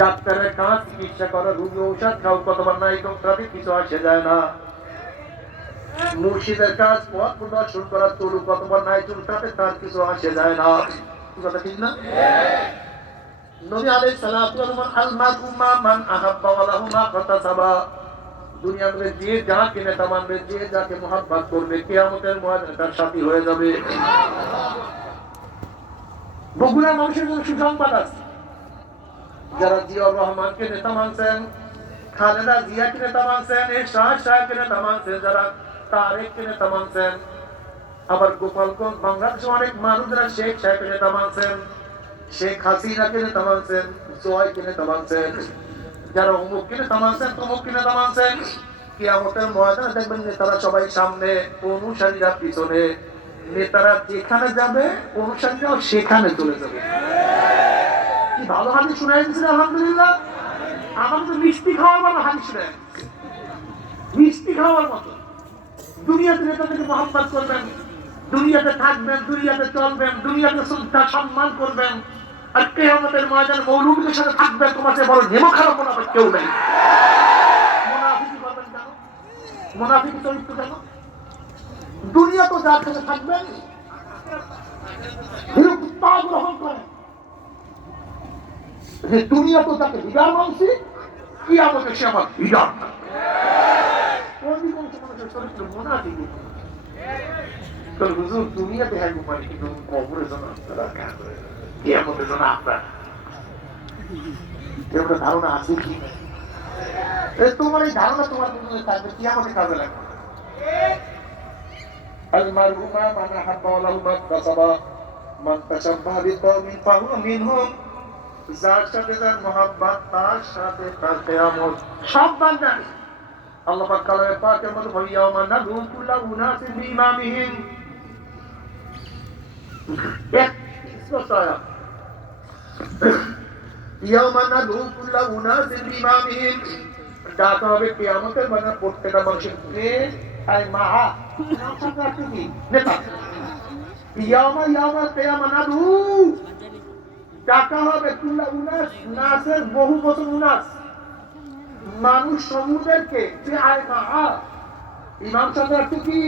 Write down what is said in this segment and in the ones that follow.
ডাক্তারের কাজ, চিকিৎসা করা রোগী ঔষধ, খাও, কতবার নাই তাতে কিছু আসে যায় না। মুর্শিদের কাজ, পথ প্রদর্শন করা, চলু কতবার নাই চলু তাতে তার কিছু আসে যায় না। কথা, ঠিক না? মান যে মানবে, যে যাকে করবে তার সাথী হয়ে যাবে। বগুড়ার মানুষের জন্য সুসংবাদ আছে। যারা জিয়াউর রহমানকে নেতা মানছেন, খালেদা জিয়াকে নেতা মানছেন শাহ সাহেবকে নেতা মানছেন, যারা তারেককে নেতা মানছেন, আবার গোপালগঞ্জ বাংলাদেশে অনেক মানুষরা শেখ সাহেবকে নেতা মানছেন, শেখ হাসিনাকে নেতা মানছেন জয়কে নেতা মানছেন, যারা অমুককে নেতা মানছেন, তমুককে নেতা মানছেন, কিয়ামতের ময়দানে দেখবেন নেতারা সবাই সামনে, অনুসারীরা পিছনে, নেতারা যেখানে যাবে, অনুসারীরাও সেখানে চলে যাবে। কি ভালো হাদিস শুনাই দিচ্ছেন আলহামদুলিল্লাহ। আমার তো মিষ্টি খাওয়ার মতো শুনে মিষ্টি খাওয়ার মতো। দুনিয়াতে নেতাদেরকে মহাব্বত করবেন। দুনিয়াতে থাকবেন, দুনিয়াতে চলবেন, দুনিয়াতে শ্রদ্ধা, সম্মান করবেন। আর কেয়ামতের ময়দান মৌলুমীদের সাথে থাকবেন। তোমার চেয়ে বড় নেমো খারাপ মনে হবে কেউ নেই। মোনাফিকি করবেন কেন? মোনাফিকি চরিত্র কেন? দুনিয়া তো যার কাছে থাকবেন গ্রহণ করেন। যে দুনিয়া তো তাকে বিদার মানছি কি আমাকে সে আমার বিদার না অধিকাংশ মানুষের চরিত্র মনে আছে কিন্তু। তো হুজুর দুনিয়াতে হ্যাঁ ঘুমাই কিন্তু কবরে যেন আপনারা কিয়ামতের জন্য আপনার এরকম ধারণা আছে কি এ তোমার এই ধারণা তোমার মধ্যে থাকবে কিয়ামতে কাজে লাগবে المرء ما من أحب وله ما اكتسب من تشبه بقوم فهو منهم যার সাথে যার মোহাব্বত তার সাথে তার কেয়ামত। সব বান্দার আল্লাহ পাক কালামে পাকের মধ্যে ভাইয়াউমা নাদু কুল্লা উনাসি বিইমামিহিম। এক ডাকা হবে কিয়ামতের মানে প্রত্যেকটা মানুষের কে? আই মাহা নেতা টাকা হবে কুল্লা উনাস নাসের বহু বছর উনাস। মানুষ সমুদ্রকে যে আয় ইমাম সাহেব কি?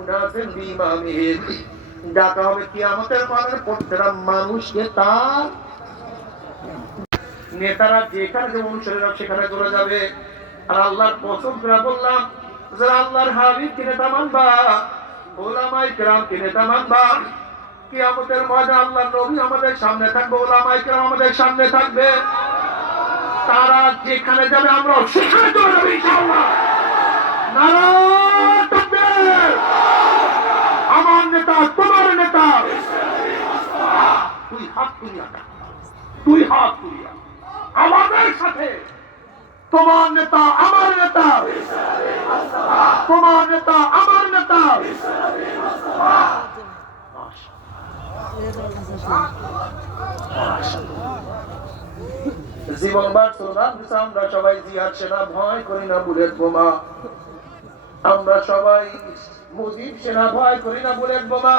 উনাসের বিইমামিহিম ডাকা হবে মানের মানুষকে তার নেতারা যেখানে যে অনুসারীরা সেখানে চলে যাবে। আর আল্লাহর কসম করে বললাম, যারা আল্লাহর হাবিব কে নেতা মানবা ওলামাই কেরাম কে নেতা মানবা কিয়ামতের ময়দানে আল্লাহর নবী আমাদের সামনে থাকবে ওলামাই কেরাম আমাদের সামনে থাকবে। তারা যেখানে যাবে, আমরা সেখানে চলে যাবে, ইনশাআল্লাহ! আমার নেতা, তোমার নেতা। তুই হাত তুলিয়া তুই হাত তুলিয়া। আমাদের সাথে। তোমার নেতা, আমার নেতা। তোমার নেতা, আমার নেতা। জীবনবার দিচ্ছে আমরা সবাই জিহাদ সেনা, ভয় করি না বুলেট বোমা। আমরা সবাই মুজিব সেনা ভয় করি না বুলেট বোমা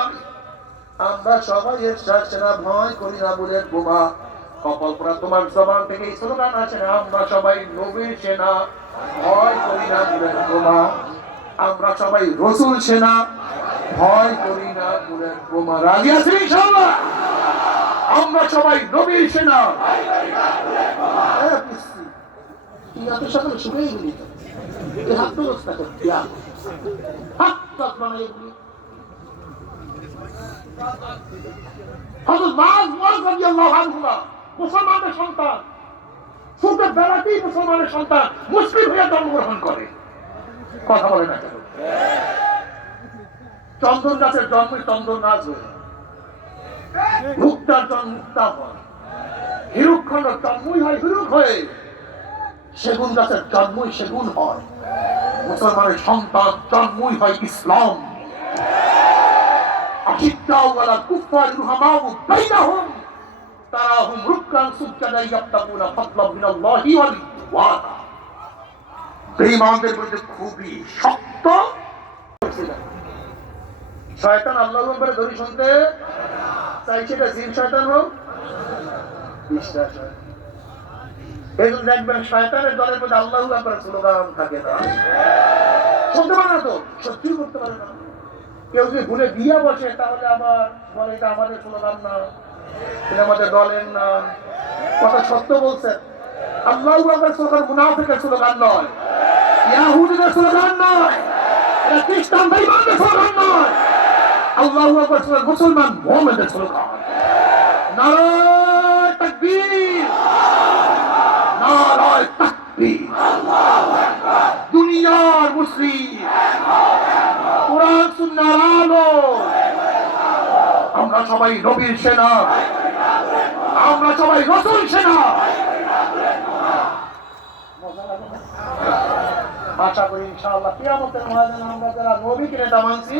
আমরা সবাই এরশাদ সেনা ভয় করি না বুলেট বোমা কপাল পরা তোমার জবান থেকে স্লোগান আছে না আমরা সবাই নবীর সেনা, ভয় করি না বুলেট বোমা। আমরা সবাই রসুল সেনা ভয় করি না বুলেট বোমা রাজি আছি ইনশাআল্লাহ? আমরা সবাই নবীর সেনা। হ্যাঁ, আনহুমা মুসলমানের সন্তান। ছোট বেলাতেই মুসলমানের সন্তান মুসলিম হয়ে জন্মগ্রহণ করে। কথা বলে না কেন? চন্দন গাছের জন্ম চন্দন গাছ হয়ে মুক্তার জন্ম মুক্তা হয়। হিরুক্ষণ জন্মই হয়, হিরুখ হয়ে। সেগুন গাছের জন্মই সেগুন হয়। মুসলমানের সন্তান জন্মই হয় ইসলাম। খুবই শক্ত। শয়তান আল্লাহর ব্যাপারে ধরি শুনতে চাইছে এটা জিন শয়তান হোক, বিশ্বাস হয়। জন্য দেখবেন শয়তানের দলের মধ্যে আল্লাহ স্লোগান থাকে না। শুনতে পারে না তো? সত্যি করতে পারে না। কেউ যদি ভুলে বসে, তাহলে আবার বলে এটা আমাদের স্লোগান না, এটা আমাদের দলের না। কথা সত্য বলছেন আল্লাহ আকবার স্লোগান মুনাফিকের স্লোগান নয়, ইয়াহুদিদের স্লোগান নয় খ্রিস্টান ভাইবানদের স্লোগান নয়। আল্লাহ মুসলমান নারায় তাকবীর। দুনিয়ার মুসলিম। কোরআন সুন্নাহর আলো। আমরা সবাই নবীর সেনা। আমরা সবাই রসুল সেনা। আশা করি ইনশাআল্লাহ কিয়ামতের ময়দানে আমরা যারা নবীকে নেতা মানছি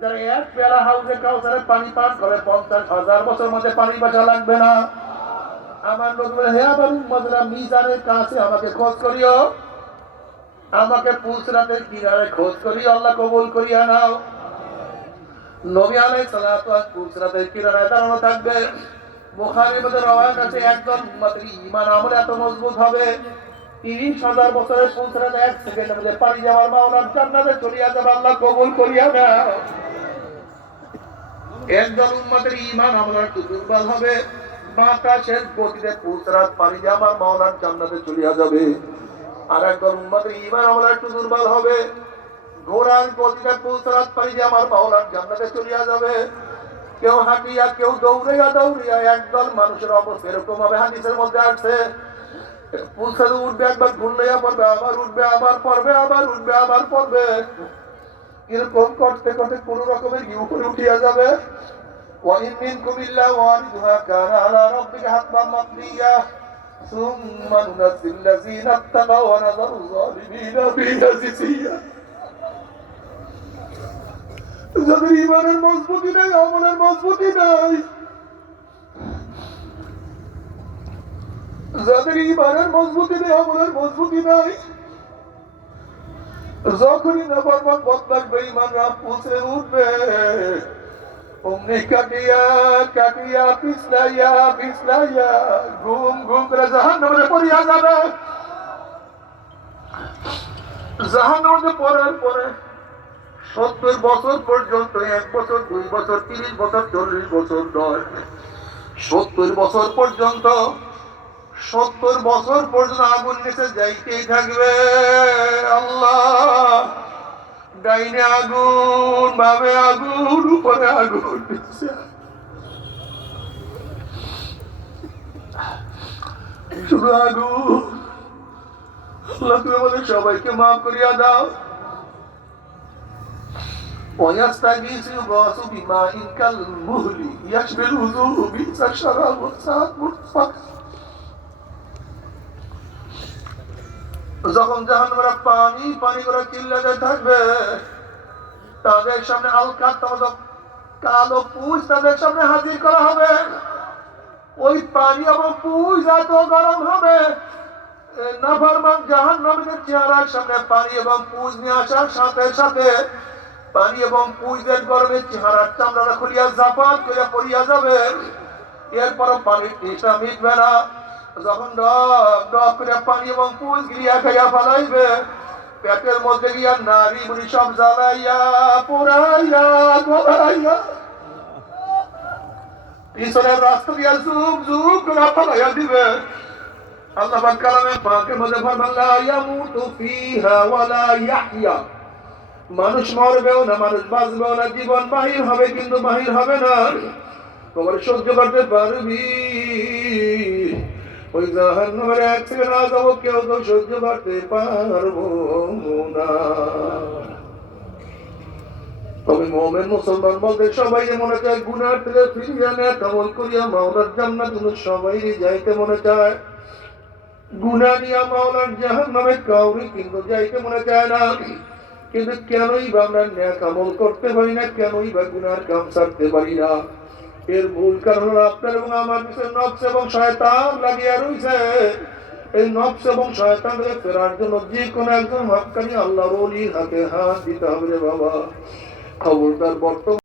যারা এক পেয়ালা পানি পান করে, পঞ্চাশ হাজার বছর মধ্যে পানি বাঁচা লাগবে না। আমার লোক বলে উম্মতরা, মিজানের কাছে আমাকে খোঁজ করিও। আমাকে পুসরাতের কিনারে খোঁজ আল্লাহ কবুল করিয়া নাও। নবী আলাইহিস সালাতু পুসরাতের কিনারে দাঁড়ানো থাকবে। বুখারীর মধ্যে রওয়ায়াত আছে একজন উম্মতের ঈমান আমল এত মজবুত হবে। তিরিশ হাজার এক সেকেন্ডের মধ্যে পানি যাওয়ার জান্নাতে যাবে, আল্লাহ কবুল করিয়া নাও। একজন উম্মতের ঈমান আমল একটু দুর্বল হবে বাতাসের গতিতে পানি আমার মাওলার চলিয়া যাবে। আর একজন উম্মতের ইমান আমল একটু দুর্বল হবে। ঘোড়ার গতিতে পানি আমার মাওলার চলিয়া যাবে। কেউ হাঁটিয়া, কেউ দৌড়িয়া দৌড়িয়া একদল মানুষের অবস্থা এরকম হবে হাদিসের মধ্যে আছে পুলসাদ উঠবে একবার ঘুরলেয়া পড়বে আবার উঠবে আবার পড়বে আবার উঠবে আবার পড়বে এরকম করতে করতে কোন রকমের উপরে উঠিয়া যাবে وإن منكم إلا واردها كان على ربك حتما مقضيا ثم ننزل الذين اتقوا ونذر الظالمين فيها جثيا যাদের ইমানের মজবুতি নেই আমলের মজবুতি নাই যাদের ইমানের মজবুতি নেই, আমলের মজবুতি নাই, যখনই না বরবাদ বদলাক বেঈমানরা পুষে উঠবে, অমনি কাটিয়া কাটিয়া, পিছলাইয়া পিছলাইয়া, ঘুম ঘুম করে জাহান নামে পড়িয়া যাবে। জাহান নামে পড়ার পরে সত্তর বছর পর্যন্ত, এক বছর, দুই বছর, তিরিশ বছর, চল্লিশ বছর নয় সত্তর বছর পর্যন্ত সত্তর বছর পর্যন্ত আগুন নিচে যাইতেই থাকবে আল্লাহ ডাইনে আগুন বাবে আগুন উপরে আগুন নিচে শুধু আগুন আল্লাহ তুমি আমাদের সবাইকে মাফ করিয়া দাও ويستغيث يغاث بماء كالمهل يشبه الوجوه بئس الشراب والساعة مرتفقة যখন জাহান্নামরা পানি পানি করে চিল্লাতে থাকবে, তাদের সামনে আলকাত কালো পুষ তাদের সামনে হাজির করা হবে। ওই পানি এবং পুষ এত গরম হবে নাফারমান জাহান নামীদের চেহারার সামনে পানি এবং পুষ নিয়ে আসার সাথে সাথে পানি এবং পুষদের গরমে চেহারার চামড়াটা খুলিয়া জাপান করে পড়িয়া যাবে। এরপর পানির তৃষ্ণা মিটবে না। যখন ডক ডক করে পানি এবং পুষ গিরিয়া খাইয়া ফালাইবে, পেটের মধ্যে গিয়া নারী মুড়ি সব জ্বালাইয়া, পোড়াইয়া, গলাইয়া। পিছনের রাস্তা দিয়া জুক জুক করে ফালাইয়া দিবে। আল্লাহ পাক কালামে পাকের মধ্যে ফরমান, লা ইয়ামুতু ফিহা ওয়ালা ইয়াহইয়া। মানুষ মরবেও না, মানুষ বাঁচবেও না, জীবন বাহির হবে কিন্তু বাহির হবে না। তোমার সহ্য করতে পারবি। ওই এক কেউ তো সহ্য করতে পারব না তবে মোহামেন মুসলমান বলতে সবাই মনে চায় গুনার থেকে ফিরিয়ে নেয় কামল করিয়া মাওলার জান্নাত সবাই যাইতে মনে চায়। গুনা নিয়া মাওলার জাহান নামে কাউরি কিন্তু যাইতে মনে চায় না। কিন্তু কেনই বা আমরা ন্যাক করতে পারি না, কেনই বা গুনার কাম ছাড়তে পারি না। এর মূল কারণ আপনার এবং আমার পিছনে নফস এবং শয়তান লাগিয়া রয়েছে এই নফস এবং শয়তান ফেরার জন্য যে কোনো একজন হকানি আল্লাহ বলির হাতে হাত দিতে হবে বাবা। খবরদার বর্তমান